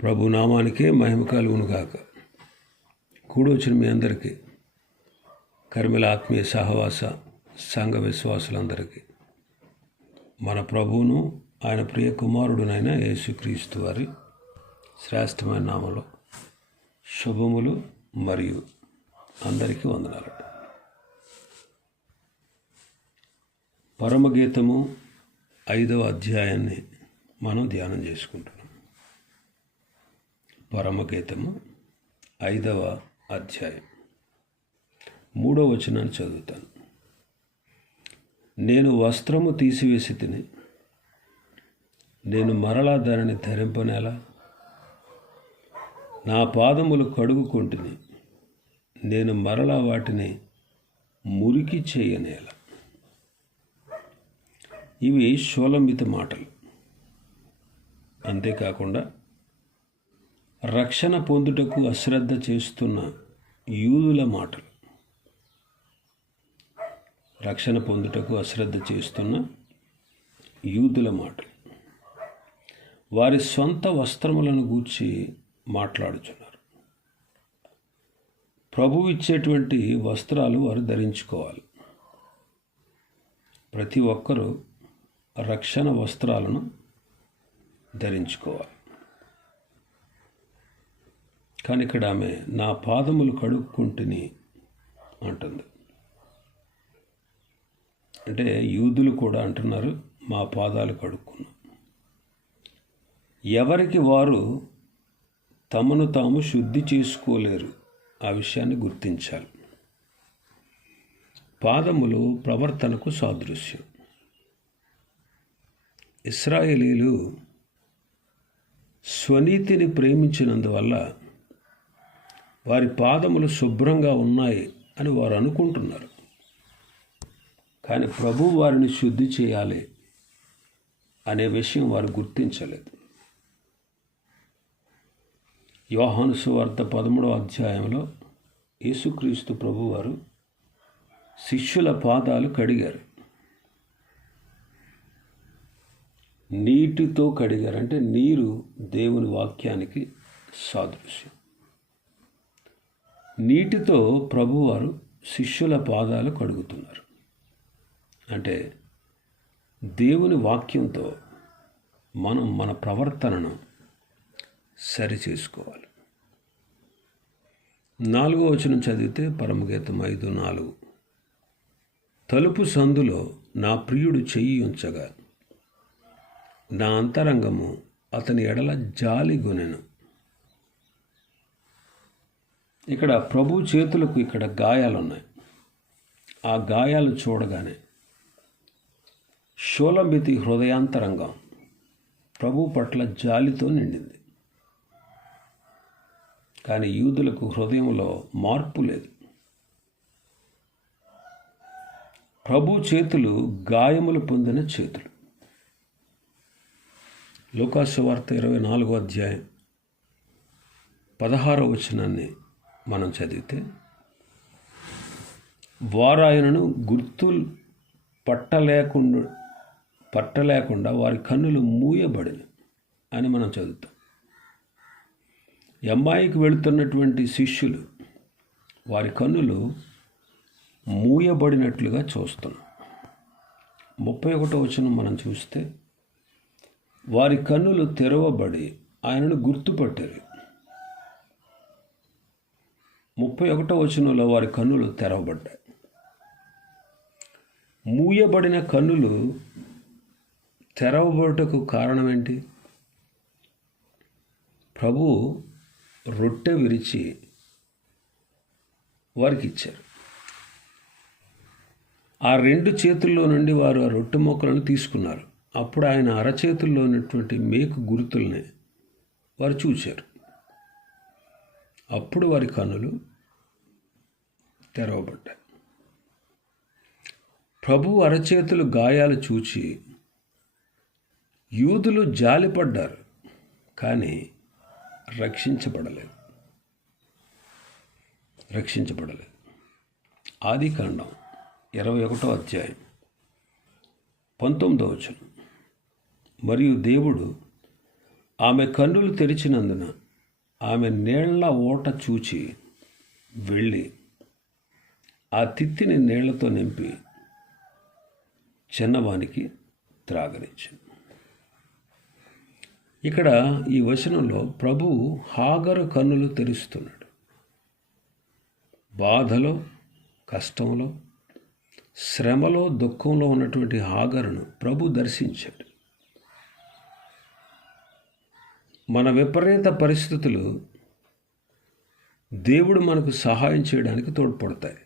ప్రభు నామానికే మహిమ కలుగునుగాక. కూడొచ్చిన మీ అందరికీ, కర్మిల ఆత్మీయ సహవాస సంఘ విశ్వాసులందరికీ మన ప్రభువును ఆయన ప్రియ కుమారుడునైన యేసుక్రీస్తు వారి శ్రేష్టమైన నామంలో శుభములు మరియు అందరికీ వందనాలు. పరమగీతము 5వ అధ్యాయాన్ని మనం ధ్యానం చేసుకుంటున్నాం. పరమగీతము 5వ అధ్యాయం 3వ వచనాన్ని చదువుతాను. నేను వస్త్రము తీసివేసి తిని, నేను మరలా దానిని ధరింపనేలా? నా పాదములు కడుగుకొంటిని, నేను మరలా వాటిని మురికి చేయనేలా? ఇవి షోలంబిత మాటలు. అంతేకాకుండా రక్షణ పొందుటకు అశ్రద్ధ చేస్తున్న యూదుల మాటలు. రక్షణ పొందుటకు అశ్రద్ధ చేస్తున్న యూదుల మాటలు. వారి సొంత వస్త్రములను గూర్చి మాట్లాడుచున్నారు. ప్రభువు ఇచ్చేటువంటి వస్త్రాలు వారు ధరించుకోవాలి. ప్రతి ఒక్కరూ రక్షణ వస్త్రాలను ధరించుకోవాలి. కానీ ఇక్కడ ఆమె నా పాదములు కడుక్కుంటుని అంటుంది. అంటే యూదులు కూడా అంటున్నారు, మా పాదాలు కడుక్కున్నాం. ఎవరికి వారు తమను తాము శుద్ధి చేసుకోలేరు. ఆ విషయాన్ని గుర్తించాలి. పాదములు ప్రవర్తనకు సాదృశ్యం. ఇశ్రాయేలీలు స్వనీతిని ప్రేమించినందువల్ల వారి పాదములు శుభ్రంగా ఉన్నాయి అని వారు అనుకుంటున్నారు. కానీ ప్రభువు వారిని శుద్ధి చేయాలి అనే విషయం వారు గుర్తించలేదు. యోహాను సువార్త 13వ అధ్యాయంలో యేసుక్రీస్తు ప్రభువారు శిష్యుల పాదాలు కడిగారు. నీటితో కడిగారు. అంటే నీరు దేవుని వాక్యానికి సాదృశ్యం. నీటితో ప్రభువారు శిష్యుల పాదాలు కడుగుతున్నారు. అంటే దేవుని వాక్యంతో మనం మన ప్రవర్తనను సరిచేసుకోవాలి. 4వ వచనం చదివితే పరమగీతం 5:4 తలుపు సందులో నా ప్రియుడు చెయ్యి ఉంచగా నా అంతరంగము అతని ఎడల జాలిగొనెను. ఇక్కడ ప్రభు చేతులకు ఇక్కడ గాయాలు ఉన్నాయి. ఆ గాయాలు చూడగానే షోలంబితి హృదయాంతరంగం ప్రభు పట్ల జాలితో నిండింది. కానీ యూదులకు హృదయంలో మార్పు లేదు. ప్రభు చేతులు గాయములు పొందిన చేతులు. లూకా సువార్త 24వ అధ్యాయం 16వ వచనాన్ని మనం చదివితే, వారు ఆయనను గుర్తులు పట్టలేకుండా వారి కన్నులు మూయబడిన అని మనం చదువుతాం. ఎమ్మాయికి వెళుతున్నటువంటి శిష్యులు వారి కన్నులు మూయబడినట్లుగా చూస్తున్నాం. 31వ వచనం మనం చూస్తే, వారి కన్నులు తెరవబడి ఆయనను గుర్తుపట్టారు. 31వ వచనంలో వారి కన్నులు తెరవబడ్డాయి. మూయబడిన కన్నులు తెరవబడుటకు కారణం ఏంటి? ప్రభు రొట్టె విరిచి వారికి ఇచ్చారు. ఆ 2 చేతుల్లో నుండి వారు ఆ రొట్టె ముక్కలను తీసుకున్నారు. అప్పుడు ఆయన అరచేతుల్లో ఉన్నటువంటి మేకు గుర్తుల్ని వారు చూశారు. అప్పుడు వారి కన్నులు తెరవబడ్డాయి. ప్రభు అరచేతులు గాయాలు చూచి యూదులు జాలిపడ్డారు, కానీ రక్షించబడలేదు. ఆదికాండం 21వ అధ్యాయం 19వ వచనం. మరియు దేవుడు ఆమె కన్నులు తెరిచినందున ఆమె నీళ్ల ఓట చూచి వెళ్ళి ఆ తిత్తిని నీళ్లతో నింపి చిన్నవానికి త్రాగనిచ్చింది. ఇక్కడ ఈ వచనంలో ప్రభువు హాగరు కన్నులు తెరుస్తున్నాడు. బాధలో, కష్టంలో, శ్రమలో, దుఃఖంలో ఉన్నటువంటి హాగరును ప్రభు దర్శించాడు. మన విపరీత పరిస్థితులు దేవుడు మనకు సహాయం చేయడానికి తోడ్పడతాయి.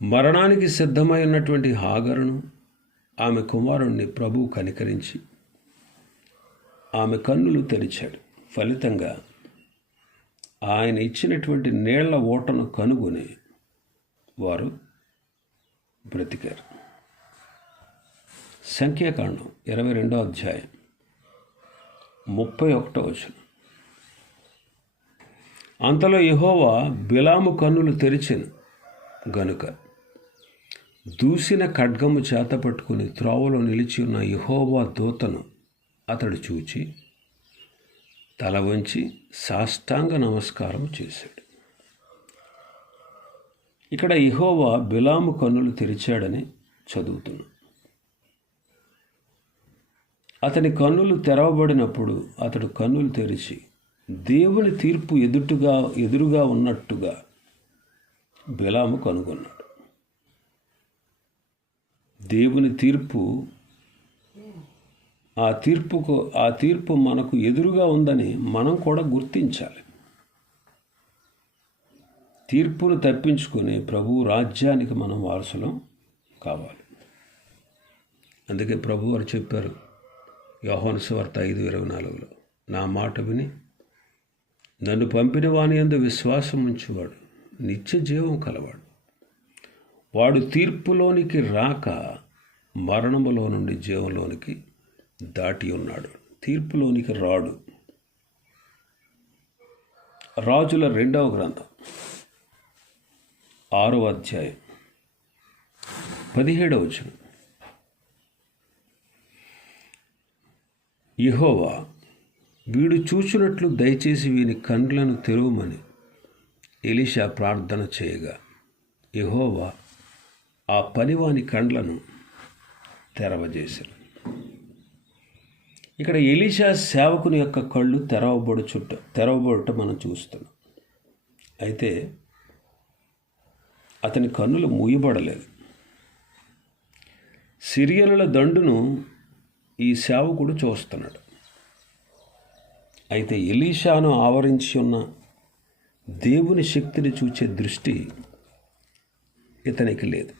మరణానికి సిద్ధమై ఉన్నటువంటి హాగరును, ఆమె కుమారుణ్ణి ప్రభువు కనికరించి ఆమె కన్నులు తెరిచాడు. ఫలితంగా ఆయన ఇచ్చినటువంటి నీళ్ల ఓటను కనుగొని వారు బ్రతికారు. సంఖ్యాకాండం 22వ అధ్యాయం 31వ వచనం. అంతలో యెహోవా బిలాము కన్నులు తెరిచెను గనుక దూసిన ఖడ్గము చేత పట్టుకుని త్రోవలో నిలిచి ఉన్న యెహోవా దూతను అతడు చూచి తల వంచి సాష్టాంగ నమస్కారం చేశాడు. ఇక్కడ యెహోవా బిలాము కన్నులు తెరిచాడని చదువుతున్నాం. అతని కన్నులు తెరవబడినప్పుడు అతడు కన్నులు తెరిచి దేవుని తీర్పు ఎదురుగా ఉన్నట్టుగా బిలాము కనుగొన్నాడు. దేవుని తీర్పు, ఆ తీర్పు మనకు ఎదురుగా ఉందని మనం కూడా గుర్తించాలి. తీర్పును తప్పించుకుని ప్రభువు రాజ్యానికి మనం వారసులం కావాలి. అందుకే ప్రభు వారు చెప్పారు యోహాను సువార్త 5:24, నా మాట విని నన్ను పంపిన వాని యందు విశ్వాసం ఉంచువాడు నిత్య జీవం కలవాడు. వాడు తీర్పులోనికి రాక మరణములో నుండి జీవంలోనికి దాటి ఉన్నాడు. తీర్పులోనికి రాడు. రాజుల 2వ గ్రంథం 6వ అధ్యాయం 17వ వచనం. యెహోవా వీడు చూచినట్లు దయచేసి వీని కండ్లను తెరవమని ఎలీషా ప్రార్థన చేయగా యెహోవా ఆ పనివాని కండ్లను తెరవజేశారు. ఇక్కడ ఎలీషా సేవకుని యొక్క కళ్ళు తెరవబడుట మనం చూస్తున్నాం. అయితే అతని కన్నులు మూయబడలేదు. సిరియనుల దండును ఈ సేవకుడు చూస్తున్నాడు. అయితే ఎలీషాను ఆవరించి ఉన్న దేవుని శక్తిని చూచే దృష్టి ఇతనికి లేదు.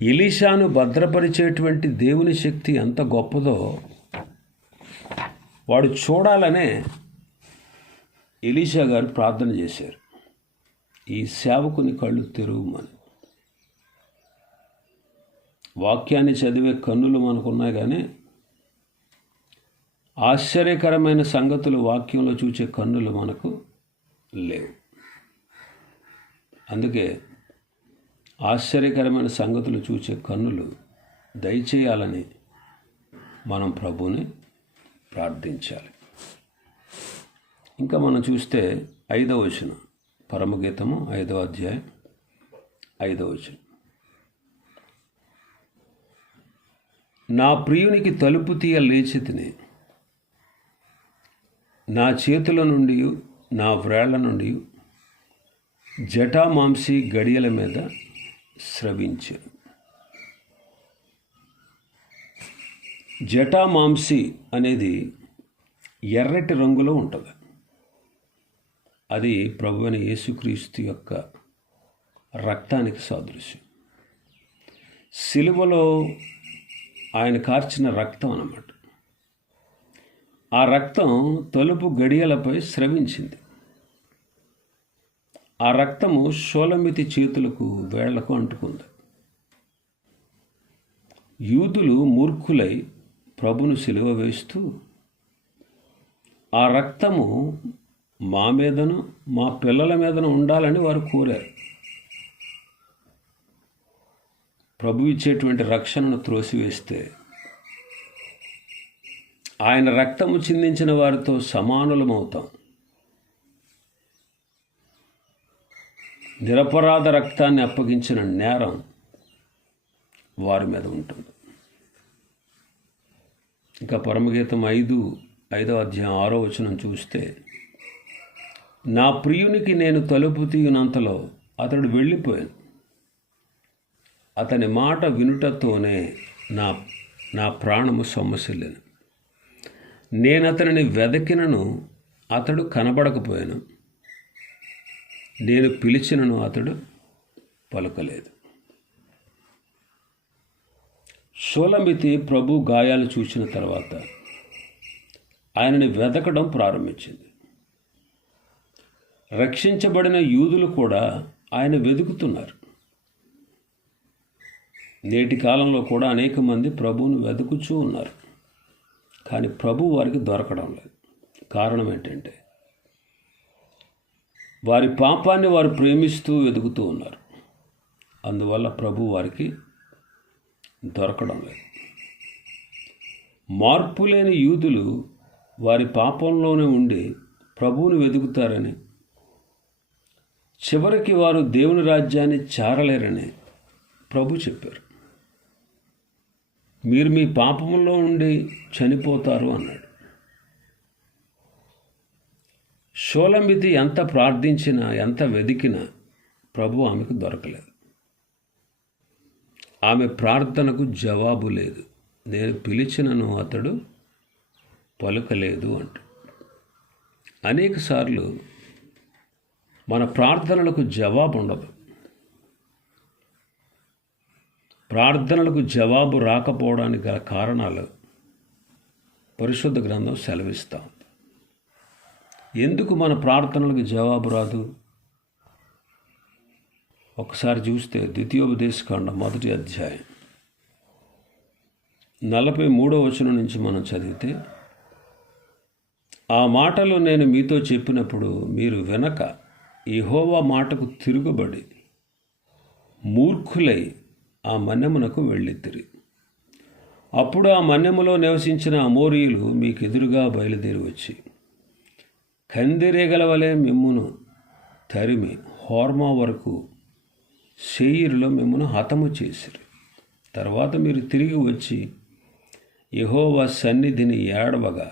ఎలీషాను భద్రపరిచేటువంటి దేవుని శక్తి ఎంత గొప్పదో వాడు చూడాలనే ఎలీషా గారు ప్రార్థన చేశారు, ఈ సేవకుని కళ్ళు తెరువమని. వాక్యాన్ని చదివే కన్నులు మనకున్నాయి, కానీ ఆశ్చర్యకరమైన సంగతులు వాక్యంలో చూసే కన్నులు మనకు లేవు. అందుకే ఆశ్చర్యకరమైన సంగతులు చూసే కన్నులు దయచేయాలని మనం ప్రభువుని ప్రార్థించాలి. ఇంకా మనం చూస్తే 5వ వచనం, పరమగీతము 5వ అధ్యాయం 5వ వచనం. నా ప్రియునికి తలుపు తీయ లేచి తిని నా చేతుల నుండి నా వ్రేళ్ల నుండి జటామాంసి గడియల మీద స్రవించారు. జటామాంసి అనేది ఎర్రటి రంగులో ఉంటుంది. అది ప్రభువైన యేసుక్రీస్తు యొక్క రక్తానికి సాదృశ్యం. సిలువలో ఆయన కార్చిన రక్తం అన్నమాట. ఆ రక్తం తలుపు గడియలపై స్రవించింది. ఆ రక్తము షోలమితి చేతులకు వేళ్లకు అంటుకుంది. యూదులు మూర్ఖులై ప్రభును సిలువ వేస్తూ ఆ రక్తము మా మీదను మా పిల్లల మీదను ఉండాలని వారు కోరారు. ప్రభు ఇచ్చేటువంటి రక్షణను త్రోసివేస్తే ఆయన రక్తము చిందించిన వారితో సమానులమవుతాం. నిరపరాధ రక్తాన్ని అప్పగించిన నేరం వారి మీద ఉంటుంది. ఇంకా పరమగీతం 5వ అధ్యాయం 6వ వచనం చూస్తే, నా ప్రియునికి నేను తలుపు తీయునంతలో అతడు వెళ్ళిపోయాను, అతని మాట వినుటతోనే నా ప్రాణము సొమ్మసిల్లేను. నేను అతనిని వెదకినను అతడు కనబడకపోయాను, నేను పిలిచినను అతడు పలుకలేదు. షూలమితి ప్రభు గాయాలు చూసిన తర్వాత ఆయనని వెదకడం ప్రారంభించింది. రక్షించబడిన యూదులు కూడా ఆయన వెతుకుతున్నారు. నేటి కాలంలో కూడా అనేక మంది ప్రభువును వెతుకుచూ ఉన్నారు, కానీ ప్రభు వారికి దొరకడం లేదు. కారణం ఏంటంటే వారి పాపాన్ని వారు ప్రేమిస్తూ వెతుకుతూ ఉన్నారు. అందువల్ల ప్రభు వారికి దొరకడం లేదు. మార్పు లేని యూదులు వారి పాపంలోనే ఉండి ప్రభువుని వెతుకుతారని, చివరికి వారు దేవుని రాజ్యాన్ని చేరలేరని ప్రభు చెప్పారు. మీరు మీ పాపంలో ఉండి చనిపోతారు అన్నాడు. షూలమితి ఎంత ప్రార్థించినా, ఎంత వెదికినా ప్రభు ఆమెకు దొరకలేదు. ఆమె ప్రార్థనకు జవాబు లేదు. నేను పిలిచినను అతడు పలుకలేదు అంటూ. అనేకసార్లు మన ప్రార్థనలకు జవాబు ఉండదు. ప్రార్థనలకు జవాబు రాకపోవడానికి గల కారణాలు పరిశుద్ధ గ్రంథం సెలవిస్తాం. ఎందుకు మన ప్రార్థనలకు జవాబు రాదు? ఒకసారి చూస్తే ద్వితీయోపదేశకాండం 1వ అధ్యాయం 43వ వచనం నుంచి మనం చదివితే, ఆ మాటలు నేను మీతో చెప్పినప్పుడు మీరు వినక యెహోవా మాటకు తిరుగుబడి మూర్ఖులై ఆ మన్యమునకు వెళ్ళితిరి. అప్పుడు ఆ మన్యములో నివసించిన అమోరీయులు మీకు ఎదురుగా బయలుదేరి వచ్చి కందిరేగల వలె మిమ్మును తరిమి హోర్మా వరకు శేయీరులో మిమ్మును హతము చేసిరి. తర్వాత మీరు తిరిగి వచ్చి యెహోవా సన్నిధిని ఏడవగా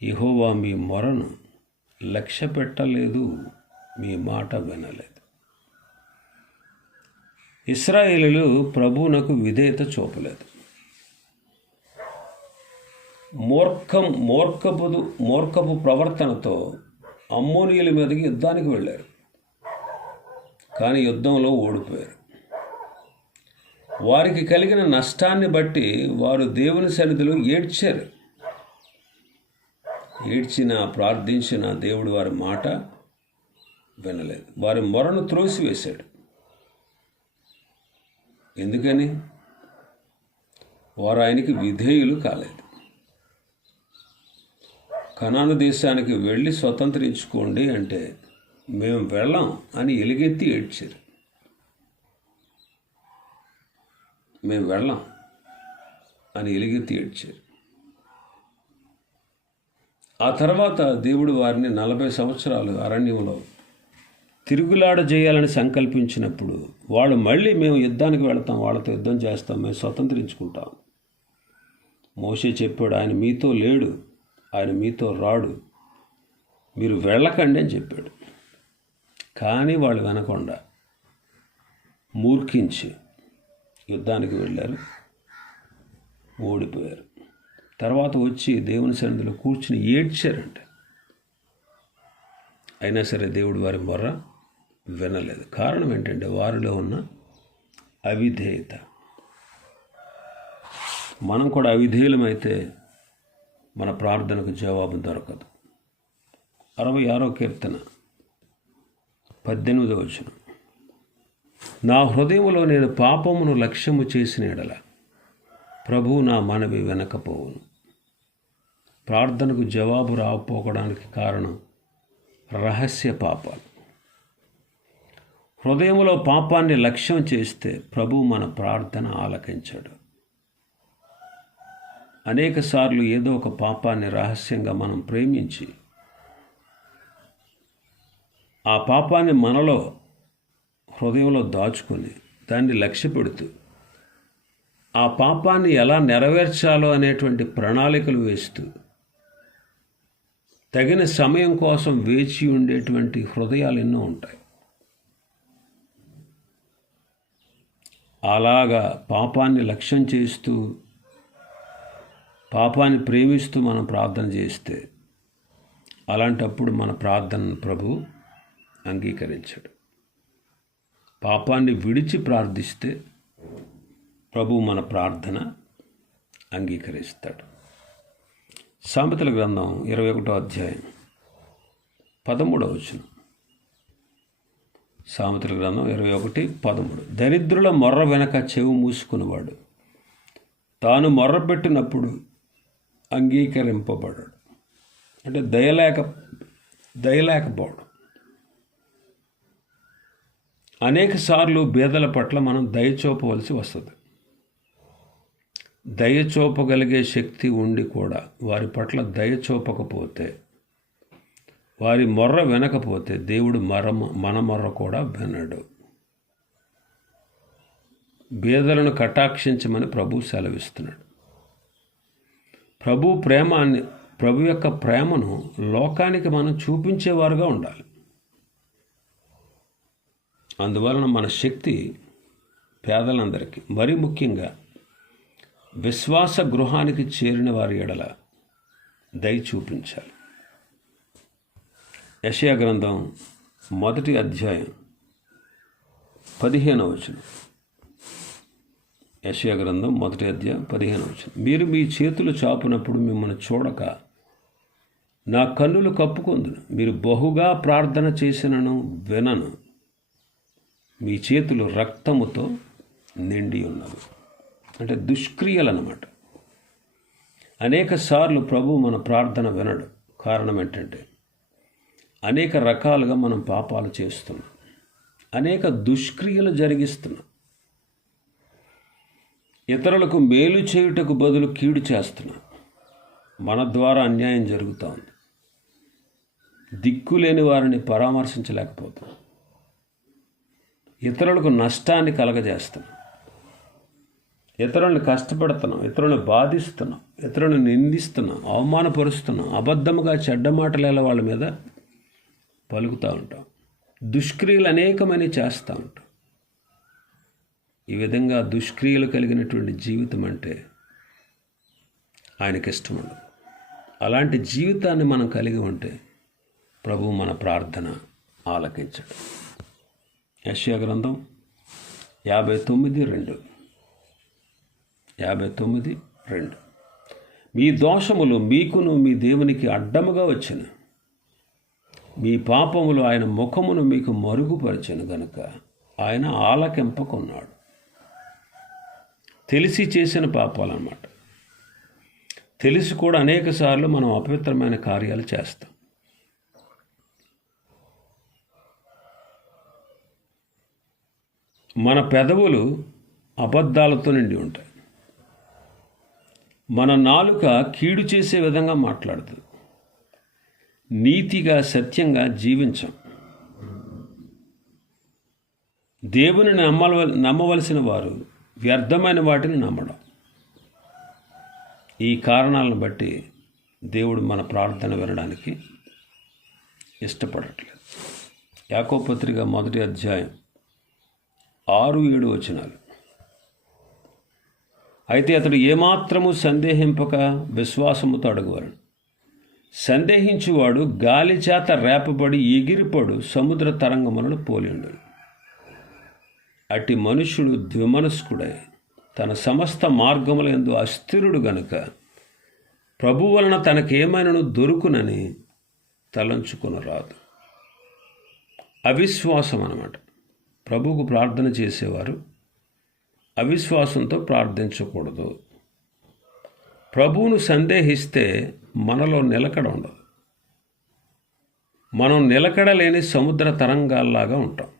యెహోవా మీ మొరను లక్ష్య పెట్టలేదు, మీ మాట వినలేదు. ఇశ్రాయేలీయులు ప్రభువునకు విధేయత చూపలేదు. మూర్ఖపు ప్రవర్తనతో అమ్మోనీయుల మీదకి యుద్ధానికి వెళ్ళారు, కానీ యుద్ధంలో ఓడిపోయారు. వారికి కలిగిన నష్టాన్ని బట్టి వారు దేవుని సన్నిధిలో ఏడ్చారు. ప్రార్థించిన దేవుడు వారి మాట వినలేదు. వారి మొరను త్రోసివేశాడు. ఎందుకని? వారు ఆయనకి విధేయులు కాలేదు. కనాను దేశానికి వెళ్ళి స్వతంత్రించుకోండి అంటే మేము వెళ్ళాం అని ఎలుగెత్తి ఏడ్చారు. మేము వెళ్ళాం అని ఎలుగెత్తి ఏడ్చారు. ఆ తర్వాత దేవుడు వారిని 40 సంవత్సరాలు అరణ్యంలో తిరుగులాడ చేయాలని సంకల్పించినప్పుడు వాళ్ళు మళ్ళీ మేము యుద్ధానికి వెళతాం, వాళ్ళతో యుద్ధం చేస్తాం, మేము స్వతంత్రించుకుంటాం. మోషే చెప్పాడు, ఆయన మీతో లేడు, ఆయన మీతో రాడు, మీరు వెళ్ళకండి అని చెప్పాడు. కానీ వాళ్ళు వినకుండా మూర్ఖించి యుద్ధానికి వెళ్ళారు, ఓడిపోయారు. తర్వాత వచ్చి దేవుని సన్నిధిలో కూర్చుని ఏడ్చారంట. అయినా సరే దేవుడు వారి మొర్ర వినలేదు. కారణం ఏంటంటే వారిలో ఉన్న అవిధేయత. మనం కూడా అవిధేయులమైతే మన ప్రార్థనకు జవాబు దొరకదు. 66వ కీర్తన 18వ వచనం, నా హృదయములో నేను పాపమును లక్ష్యము చేసిన ఎడల ప్రభువు నా మనవి వినకపోవును. ప్రార్థనకు జవాబు రాకపోవడానికి కారణం రహస్య పాపాలు. హృదయంలో పాపాన్ని లక్ష్యం చేస్తే ప్రభువు మన ప్రార్థన ఆలకించాడు. అనేకసార్లు ఏదో ఒక పాపాన్ని రహస్యంగా మనం ప్రేమించి ఆ పాపాన్ని మనలో హృదయంలో దాచుకొని దాన్ని లక్ష్యపెడుతూ ఆ పాపాన్ని ఎలా నెరవేర్చాలో అనేటువంటి ప్రణాళికలు వేస్తూ తగిన సమయం కోసం వేచి ఉండేటువంటి హృదయాలు ఎన్నో ఉంటాయి. అలాగా పాపాన్ని లక్ష్యం చేస్తూ పాపాన్ని ప్రేమిస్తూ మనం ప్రార్థన చేస్తే అలాంటప్పుడు మన ప్రార్థనను ప్రభు అంగీకరించడు. పాపాన్ని విడిచి ప్రార్థిస్తే ప్రభు మన ప్రార్థన అంగీకరిస్తాడు. సామెతల గ్రంథం 21వ అధ్యాయం 13వ వచనం. సామెతల గ్రంథం 21:13. దరిద్రుల మొర్ర వెనక చెవు మూసుకునేవాడు తాను మొర్రపెట్టినప్పుడు అంగీకరింపబడాడు. అంటే దయలేకపోవడం. అనేక సార్లు బీదల పట్ల మనం దయ చూపవలసి వస్తుంది. దయ చూపగలిగే శక్తి ఉండి కూడా వారి పట్ల దయ చూపకపోతే, వారి మొర్ర వినకపోతే దేవుడు మన మొర్ర కూడా వినడు. బీదలను కటాక్షించమని ప్రభు సెలవిస్తున్నాడు. ప్రభు యొక్క ప్రేమను లోకానికి మనం చూపించేవారుగా ఉండాలి. అందువలన మన శక్తి పేదలందరికీ, మరీ ముఖ్యంగా విశ్వాస గృహానికి చేరిన వారి ఎడల దయ చూపించాలి. యెషయా గ్రంథం 1వ అధ్యాయం 15వ వచనం. యెషయా గ్రంథం 1వ అధ్యాయం 15వ వచనం. మీరు మీ చేతులు చాపునప్పుడు మిమ్మల్ని చూడక నా కన్నులు కప్పుకొందును. మీరు బహుగా ప్రార్థన చేసినను వినను. మీ చేతులు రక్తముతో నిండి ఉన్నవి. అంటే దుష్క్రియలు అన్నమాట. అనేక సార్లు ప్రభు మన ప్రార్థన వినడు. కారణం ఏంటంటే అనేక రకాలుగా మనం పాపాలు చేస్తున్నాం, అనేక దుష్క్రియలు జరిగిస్తున్నాం, ఇతరులకు మేలు చేయుటకు బదులు కీడు చేస్తున్నాం, మన ద్వారా అన్యాయం జరుగుతూ ఉంది, దిక్కులేని వారిని పరామర్శించలేకపోతున్నాం, ఇతరులకు నష్టాన్ని కలగజేస్తున్నాం, ఇతరులను కష్టపెడుతున్నాం, ఇతరులను బాధిస్తున్నాం, ఇతరులను నిందిస్తున్నాం, అవమానపరుస్తున్నాం, అబద్ధముగా చెడ్డ మాటల వాళ్ళ మీద పలుకుతూ ఉంటాం, దుష్క్రియలు అనేకమని చేస్తూ ఉంటాం. ఈ విధంగా దుష్క్రియలు కలిగినటువంటి జీవితం అంటే ఆయనకి ఇష్టం ఉండదు. అలాంటి జీవితాన్ని మనం కలిగి ఉంటే ప్రభువు మన ప్రార్థన ఆలకించడు. యెషయా గ్రంథం 59:2. మీ దోషములు మీకును మీ దేవునికి అడ్డముగా వచ్చిన, మీ పాపములు ఆయన ముఖమును మీకు మరుగుపరచెను గనుక ఆయన ఆలకింపకున్నాడు. తెలిసి చేసిన పాపాలన్నమాట. తెలిసి కూడా అనేక సార్లు మనం అపవిత్రమైన కార్యాలు చేస్తాం. మన పెదవులు అబద్ధాలతో నిండి ఉంటాయి. మన నాలుక కీడు చేసే విధంగా మాట్లాడుతుంది. నీతిగా సత్యంగా జీవించం. దేవుని నమ్మవలసిన వారు వ్యర్థమైన వాటిని నమ్మడం. ఈ కారణాలను బట్టి దేవుడు మన ప్రార్థన వినడానికి ఇష్టపడట్లేదు. యాకోబు పత్రిక 1వ అధ్యాయం 6-7 వచనాలు. అయితే అతడు ఏమాత్రము సందేహింపక విశ్వాసముతో అడుగువాడు. సందేహించువాడు గాలి చేత రేపబడి ఎగిరిపడు సముద్ర తరంగములను పోలిండు. అట్టి మనుష్యుడు ద్విమనస్కుడై తన సమస్త మార్గములందు అస్థిరుడు గనుక ప్రభు వలన తనకేమైనను దొరుకునని తలంచుకొనరాదు. అవిశ్వాసం అన్నమాట. ప్రభువుకు ప్రార్థన చేసేవారు అవిశ్వాసంతో ప్రార్థించకూడదు. ప్రభువును సందేహిస్తే మనలో నిలకడ ఉండదు. మనం నిలకడలేని సముద్ర తరంగాల్లాగా ఉంటాం.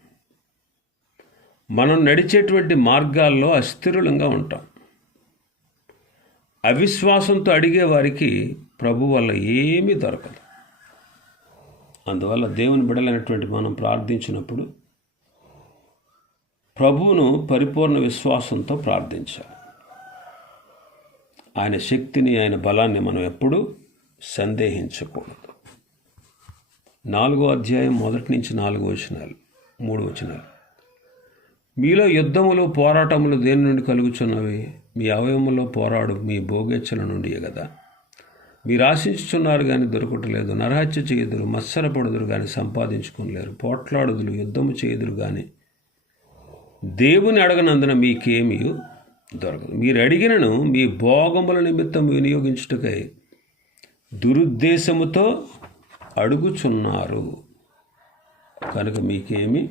మనం నడిచేటువంటి మార్గాల్లో అస్థిరులంగా ఉంటాం. అవిశ్వాసంతో అడిగే వారికి ప్రభు వల్ల ఏమీ దొరకదు. అందువల్ల దేవుని బిడ్డలైనటువంటి మనం ప్రార్థించినప్పుడు ప్రభువును పరిపూర్ణ విశ్వాసంతో ప్రార్థించాలి. ఆయన శక్తిని, ఆయన బలాన్ని మనం ఎప్పుడూ సందేహించకూడదు. 4వ అధ్యాయం 1 నుంచి 4 వచనాలు, 3 వచనాలు. మీలో యుద్ధములు పోరాటములు దేని నుండి కలుగుచున్నవి? మీ అవయవములో పోరాడు మీ భోగెచ్చల నుండి కదా. మీరు ఆశించుచున్నారు కానీ దొరకటలేదు. నరహత్య చేయుదురు, మత్సరపడుదురు కానీ సంపాదించుకోలేరు. పోట్లాడుదురు, యుద్ధము చేయుదురు కానీ దేవుని అడగనందున మీకేమీ దొరకదు. మీరు అడిగినను మీ భోగముల నిమిత్తం వినియోగించుటకై దురుద్దేశముతో అడుగుచున్నారు కనుక మీకేమీ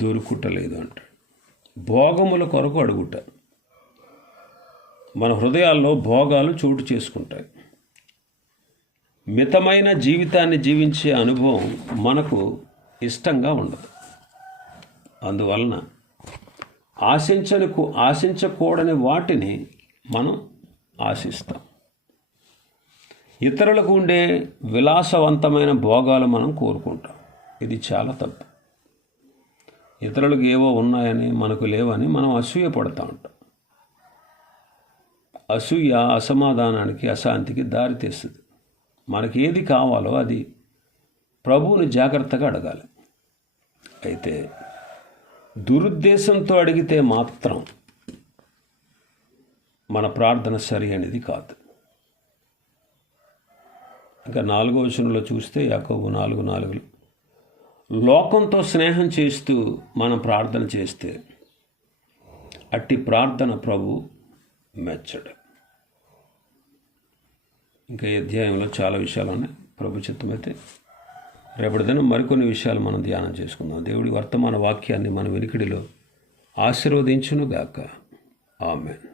దొరుకుటలేదు అంటాడు. భోగముల కొరకు అడుగుట. మన హృదయాల్లో భోగాలు చోటు చేసుకుంటాయి. మితమైన జీవితాన్ని జీవించే అనుభవం మనకు ఇష్టంగా ఉండదు. అందువలన ఆశించకూడని వాటిని మనం ఆశిస్తాం. ఇతరులకు ఉండే విలాసవంతమైన భోగాలు మనం కోరుకుంటాం. ఇది చాలా తప్పు. ఇతరులకు ఏవో ఉన్నాయని మనకు లేవని మనం అసూయ పడుతూ ఉంటాం. అసూయ అసమాధానానికి, అశాంతికి దారితీస్తుంది. మనకి ఏది కావాలో అది ప్రభువుని జాగ్రత్తగా అడగాలి. అయితే దురుద్దేశంతో అడిగితే మాత్రం మన ప్రార్థన సరి అనేది కాదు. ఇంకా 4వ వచనంలో చూస్తే యాకోబు 4:4 లోకంతో స్నేహం చేస్తూ మనం ప్రార్థన చేస్తే అట్టి ప్రార్థన ప్రభు మెచ్చడు. ఇంకా ఈ అధ్యాయంలో చాలా విషయాలు ఉన్నాయి. ప్రభు చిత్తమైతే రేపటి దినం మరికొన్ని విషయాలు మనం ధ్యానం చేసుకుందాం. దేవుడి వర్తమాన వాక్యాన్ని మన వెనుకడిలో ఆశీర్వదించునుగాక. ఆమేన్.